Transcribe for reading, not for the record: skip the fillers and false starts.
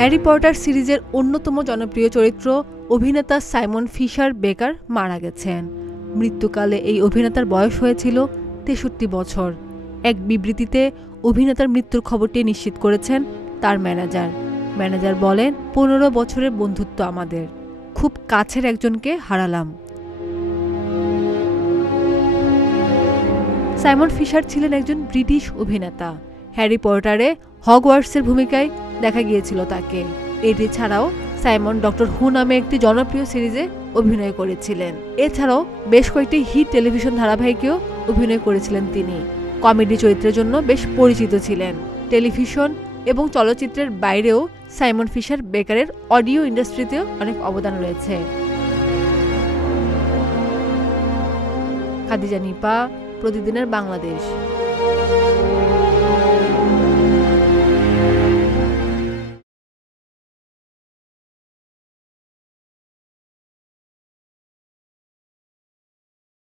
Harry Potter সিরিজের অন্যতম জনপ্রিয় চরিত্র অভিনেতা সাইমন ফিশার বেকার মারা গেছেন। মৃত্যুকালে এই অভিনেতার বয়স হয়েছিল ৬৩ বছর। এক বিবৃতিতে অভিনেতার মৃত্যুর খবরটি নিশ্চিত করেছেন তার ম্যানেজার বলেন, ১৫ বছরের বন্ধুত্ব আমাদের, খুব কাছের একজনকে হারালাম। সাইমন ফিশার ছিলেন একজন ব্রিটিশ অভিনেতা। হ্যারি পটারে হগওয়ার্টসের ভূমিকায় দেখা গিয়েছিল তাকে। এটি ছাড়াও সাইমন ডক্টর হু নামে একটি জনপ্রিয় সিরিজে অভিনয় করেছিলেন। এছাড়াও বেশ কয়েকটি হিট টেলিভিশন ধারাবাহিকেও অভিনয় করেছিলেন তিনি। কমেডি চরিত্রের জন্য বেশ পরিচিত ছিলেন। টেলিভিশন এবং চলচ্চিত্রের বাইরেও সাইমন ফিশার বেকারের অডিও ইন্ডাস্ট্রিতেও অনেক অবদান রয়েছে। খাদিজা নিপা, প্রতিদিনের বাংলাদেশ।